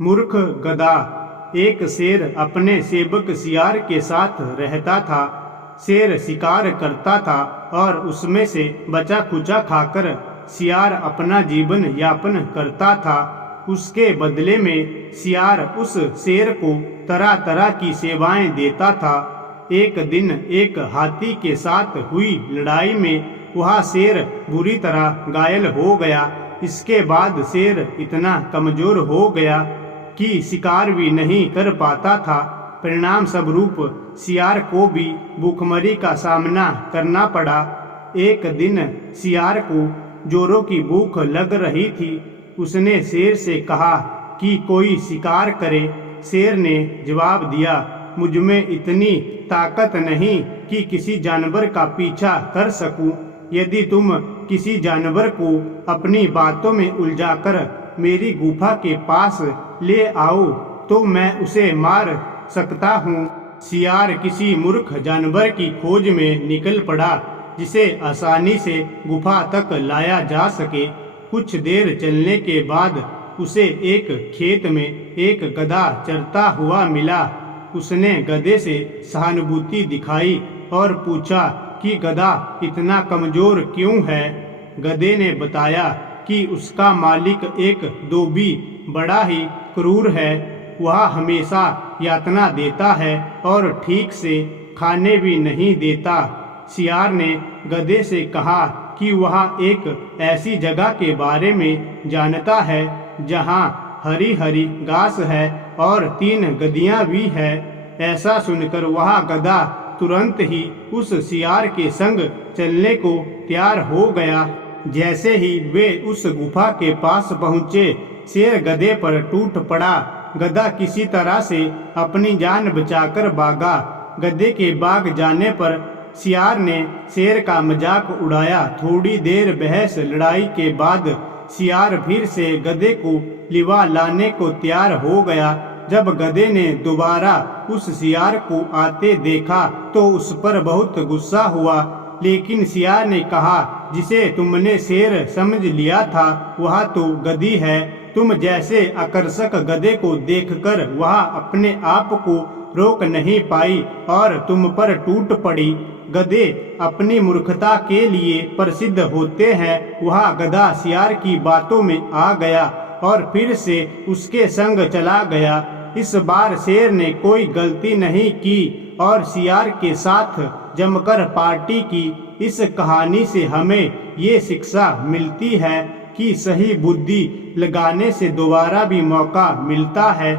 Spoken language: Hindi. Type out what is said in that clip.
मूर्ख गधा। एक शेर अपने सेवक सियार के साथ रहता था। शेर शिकार करता था और उसमें से बचा खुचा खाकर सियार अपना जीवन यापन करता था। उसके बदले में सियार उस शेर को तरह तरह की सेवाएं देता था। एक दिन एक हाथी के साथ हुई लड़ाई में वह शेर बुरी तरह घायल हो गया। इसके बाद शेर इतना कमजोर हो गया कि शिकार भी नहीं कर पाता था। परिणाम स्वरूप सियार को भी भूखमरी का सामना करना पड़ा। एक दिन सियार को जोरों की भूख लग रही थी। उसने शेर से कहा कि कोई शिकार करे। शेर ने जवाब दिया, मुझमें इतनी ताकत नहीं कि किसी जानवर का पीछा कर सकूं। यदि तुम किसी जानवर को अपनी बातों में उलझाकर मेरी गुफा के पास ले आओ तो मैं उसे मार सकता हूँ। सियार किसी मूर्ख जानवर की खोज में निकल पड़ा जिसे आसानी से गुफा तक लाया जा सके। कुछ देर चलने के बाद उसे एक खेत में एक गधा चरता हुआ मिला। उसने गधे से सहानुभूति दिखाई और पूछा कि गधा इतना कमजोर क्यों है। गधे ने बताया कि उसका मालिक एक धोबी बड़ा ही क्रूर है। वह हमेशा यातना देता है और ठीक से खाने भी नहीं देता। सियार ने गधे से कहा कि वह एक ऐसी जगह के बारे में जानता है जहाँ हरी हरी घास है और 3 गधियाँ भी है। ऐसा सुनकर वह गधा तुरंत ही उस सियार के संग चलने को तैयार हो गया। जैसे ही वे उस गुफा के पास पहुँचे, शेर गधे पर टूट पड़ा। गधा किसी तरह से अपनी जान बचाकर भागा। गधे के भाग जाने पर सियार ने शेर का मजाक उड़ाया। थोड़ी देर बहस लड़ाई के बाद सियार फिर से गधे को लिवा लाने को तैयार हो गया। जब गधे ने दोबारा उस सियार को आते देखा तो उस पर बहुत गुस्सा हुआ। लेकिन सियार ने कहा, जिसे तुमने शेर समझ लिया था वह तो गधी है। तुम जैसे आकर्षक गधे को देखकर वह अपने आप को रोक नहीं पाई और तुम पर टूट पड़ी। गधे अपनी मूर्खता के लिए प्रसिद्ध होते हैं। वह गधा सियार की बातों में आ गया और फिर से उसके संग चला गया। इस बार शेर ने कोई गलती नहीं की और सियार के साथ जमकर पार्टी की। इस कहानी से हमें ये शिक्षा मिलती है कि सही बुद्धि लगाने से दोबारा भी मौका मिलता है।